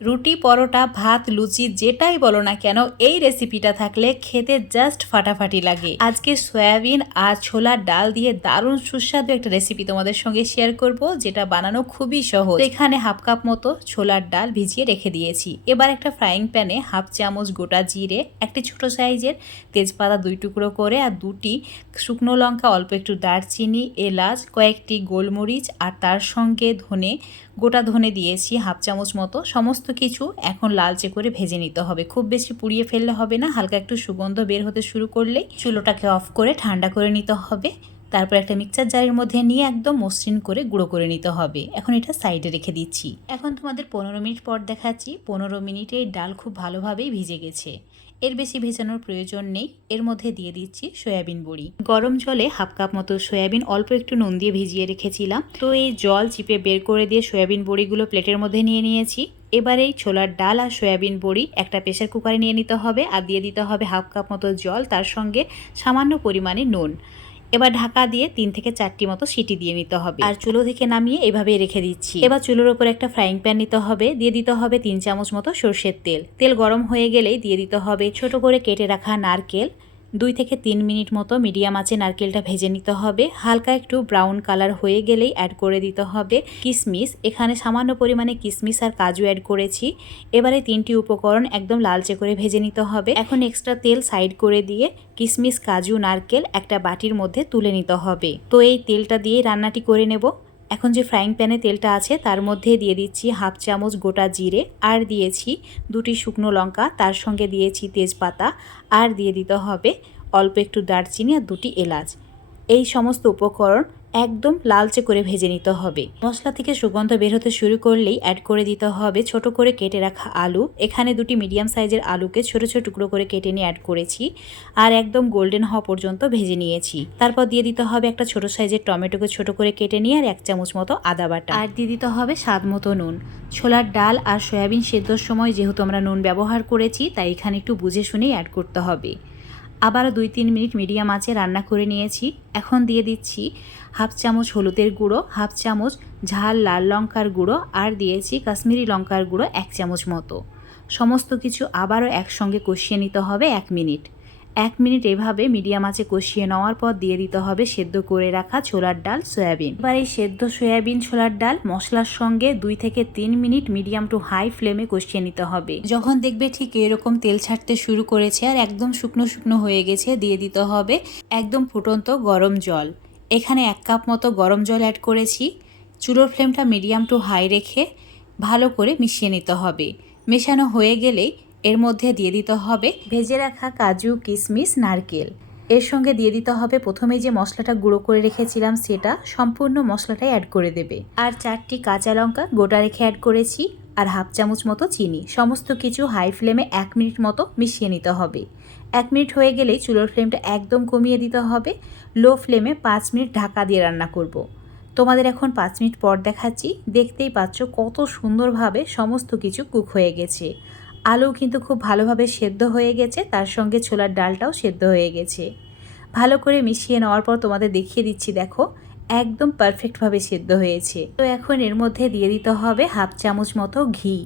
রুটি, পরোটা, ভাত, লুচি, যেটাই বলো না কেন, এই রেসিপিটা থাকলে খেতে জাস্ট ফাটাফাটি লাগে। আজকে সয়াবিন আর ছোলার ডাল দিয়ে দারুণ সুস্বাদু একটা রেসিপি তোমাদের সঙ্গে শেয়ার করব, যেটা বানানো খুবই সহজ। এখানে হাফ কাপ মতো ছোলার ডাল ভিজিয়ে রেখে দিয়েছি। এবার একটা ফ্রাইং প্যানে হাফ চামচ গোটা জিরে, একটি ছোট সাইজের তেজপাতা দুই টুকরো করে আর দুটি শুকনো লঙ্কা, অল্প একটু দারচিনি, এলাচ, কয়েকটি গোলমরিচ আর তার সঙ্গে ধনে, গোটা ধনে দিয়েছি হাফ চামচ মতো। সমস্ত কিছু এখন লালচে করে ভেজে নিতে হবে। খুব বেশি পুড়িয়ে ফেললে হবে না, হালকা একটু সুগন্ধ বের হতে শুরু করলেই চুলোটাকে অফ করে ঠান্ডা করে নিতে হবে। তারপর একটা মিক্সচার জারের মধ্যে নিয়ে একদম মসৃণ করে গুঁড়ো করে নিতে হবে। এখন এটা সাইডে রেখে দিচ্ছি। এখন তোমাদের পনেরো মিনিট পর দেখাচ্ছি। পনেরো মিনিটে ডাল খুব ভালোভাবেই ভিজে গেছে। এর বেশি ভেজানোর প্রয়োজন নেই। এর মধ্যে দিয়ে দিচ্ছি সয়াবিন বড়ি। গরম জলে হাফ কাপ মতো সয়াবিন, অল্প একটু নুন দিয়ে ভিজিয়ে রেখেছিলাম। তো এই জল চিপে বের করে দিয়ে সয়াবিন বড়িগুলো প্লেটের মধ্যে নিয়ে নিয়েছি। এবার এই ছোলার ডাল আর সয়াবিন বড়ি একটা প্রেশার কুকারে নিয়ে নিতে হবে আর দিয়ে দিতে হবে হাফ কাপ মতো জল, তার সঙ্গে সামান্য পরিমাণে নুন। এবার ঢাকা দিয়ে তিন থেকে চারটি মতো সিটি দিয়ে নিতে হবে। আর চুলো থেকে নামিয়ে এভাবে রেখে দিচ্ছি। এবার চুলোর ওপর একটা ফ্রাইং প্যান নিতে হবে। দিয়ে দিতে হবে তিন চামচ মতো সর্ষের তেল। তেল গরম হয়ে গেলেই দিয়ে দিতে হবে ছোট করে কেটে রাখা নারকেল। দুই থেকে তিন মিনিট মতো মিডিয়াম আঁচে নারকেলটা ভেজে নিতে হবে। হালকা একটু ব্রাউন কালার হয়ে গেলেই অ্যাড করে দিতে হবে কিশমিশ এখানে সামান্য পরিমাণে কিশমিশ আর কাজু অ্যাড করেছি। এবারে তিনটি উপকরণ একদম লালচে করে ভেজে নিতে হবে। এখন এক্সট্রা তেল সাইড করে দিয়ে কিশমিশ কাজু, নারকেল একটা বাটির মধ্যে তুলে নিতে হবে। তো এই তেলটা দিয়ে রান্নাটি করে নেব। এখন যে ফ্রাইং প্যানে তেলটা আছে, তার মধ্যে দিয়ে দিচ্ছি হাফ চামচ গোটা জিরে, আর দিয়েছি দুটি শুকনো লঙ্কা, তার সঙ্গে দিয়েছি তেজপাতা, আর দিয়ে দিতে হবে অল্প একটু দারচিনি আর দুটি এলাচ। এই সমস্ত উপকরণ একদম লালচে করে ভেজে নিতে হবে। মশলা থেকে সুগন্ধ বের হতে শুরু করলেই অ্যাড করে দিতে হবে ছোট করে কেটে রাখা আলু। এখানে দুটি মিডিয়াম সাইজের আলুকে ছোট ছোট টুকরো করে কেটে নিয়ে অ্যাড করেছি আর একদম গোল্ডেন হওয়া পর্যন্ত ভেজে নিয়েছি। তারপর দিয়ে দিতে হবে একটা ছোট সাইজের টমেটোকে ছোট করে কেটে নিয়ে আর এক চামচ মতো আদা বাটা। আর দিয়ে দিতে হবে স্বাদ মতো নুন। ছোলার ডাল আর সয়াবিন সেদ্ধর সময় যেহেতু আমরা নুন ব্যবহার করেছি, তাই এখানে একটু বুঝে শুনেই অ্যাড করতে হবে। আবারও দুই তিন মিনিট মিডিয়াম আঁচে রান্না করে নিয়েছি। এখন দিয়ে দিচ্ছি হাফ চামচ হলুদের গুঁড়ো, হাফ চামচ ঝাল লাল লঙ্কার গুঁড়ো আর দিয়েছি কাশ্মীরি লঙ্কার গুঁড়ো এক চামচ মতো। সমস্ত কিছু আবারও একসঙ্গে কষিয়ে নিতে হবে এক মিনিট। এক মিনিট এভাবে মিডিয়াম আঁচে কষিয়ে নেওয়ার পর দিয়ে দিতে হবে সেদ্ধ করে রাখা ছোলার ডাল, সয়াবিন। এবার এই সেদ্ধ সয়াবিন, ছোলার ডাল মশলার সঙ্গে দুই থেকে তিন মিনিট মিডিয়াম টু হাই ফ্লেমে কষিয়ে নিতে হবে। যখন দেখবে ঠিক এরকম তেল ছাড়তে শুরু করেছে আর একদম শুকনো শুকনো হয়ে গেছে, দিয়ে দিতে হবে একদম ফুটন্ত গরম জল। এখানে এক কাপ মতো গরম জল অ্যাড করেছি। চুলোর ফ্লেমটা মিডিয়াম টু হাই রেখে ভালো করে মিশিয়ে নিতে হবে। মেশানো হয়ে গেলেই এর মধ্যে দিয়ে দিতে হবে ভেজে রাখা কাজু কিশমিশ নারকেল। এর সঙ্গে দিয়ে দিতে হবে প্রথমে যে মশলাটা গুঁড়ো করে রেখেছিলাম সেটা সম্পূর্ণ মশলাটাই অ্যাড করে দেবে। আর চারটি কাঁচা লঙ্কা গোটা রেখে অ্যাড করেছি আর হাফ চামচ মতো চিনি। সমস্ত কিছু হাই ফ্লেমে এক মিনিট মতো মিশিয়ে নিতে হবে। এক মিনিট হয়ে গেলেই চুলোর ফ্লেমটা একদম কমিয়ে দিতে হবে। লো ফ্লেমে পাঁচ মিনিট ঢাকা দিয়ে রান্না করব। তোমাদের এখন পাঁচ মিনিট পর দেখাচ্ছি। দেখতেই পাচ্ছ কত সুন্দরভাবে সমস্ত কিছু কুক হয়ে গেছে। আলু কিন্তু খুব ভালোভাবে সেদ্ধ হয়ে গেছে, তার সঙ্গে ছোলার ডালটাও সেদ্ধ হয়ে গেছে। ভালো করে মিশিয়ে নেওয়ার পর তোমাদের দেখিয়ে দিচ্ছি, দেখো, একদম পারফেক্টভাবে সেদ্ধ হয়েছে। তো এখন এর মধ্যে দিয়ে দিতে হবে হাফ চামচ মতো ঘি।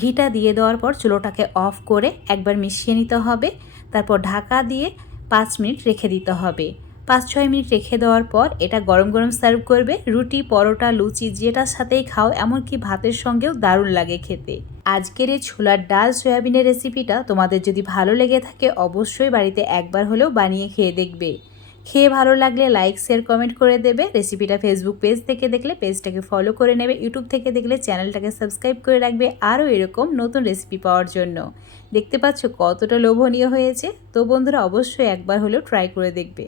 ঘিটা দিয়ে দেওয়ার পর চুলোটাকে অফ করে একবার মিশিয়ে নিতে হবে, তারপর ঢাকা দিয়ে পাঁচ মিনিট রেখে দিতে হবে। পাঁচ ছয় মিনিট রেখে দেওয়ার পর এটা গরম গরম সার্ভ করবে, রুটি, পরোটা, লুচি যেটার সাথেই খাও, এমনকি ভাতের সঙ্গেও দারুণ লাগে খেতে। আজকের এই ছোলার ডাল সয়াবিনের রেসিপিটা তোমাদের যদি ভালো লেগে থাকে, অবশ্যই বাড়িতে একবার হলেও বানিয়ে খেয়ে দেখবে। খেয়ে ভালো লাগলে লাইক শেয়ার কমেন্ট করে দেবে। রেসিপিটা ফেসবুক পেজ থেকে দেখলে পেজটাকে ফলো করে নেবে। ইউটিউব থেকে দেখলে চ্যানেলটাকে সাবস্ক্রাইব করে রাখবে। আরও এরকম নতুন রেসিপি পাওয়ার জন্য। দেখতে পাচ্ছ কতটা লোভনীয় হয়েছে? তো বন্ধুরা, অবশ্যই একবার হলেও ট্রাই করে দেখবে।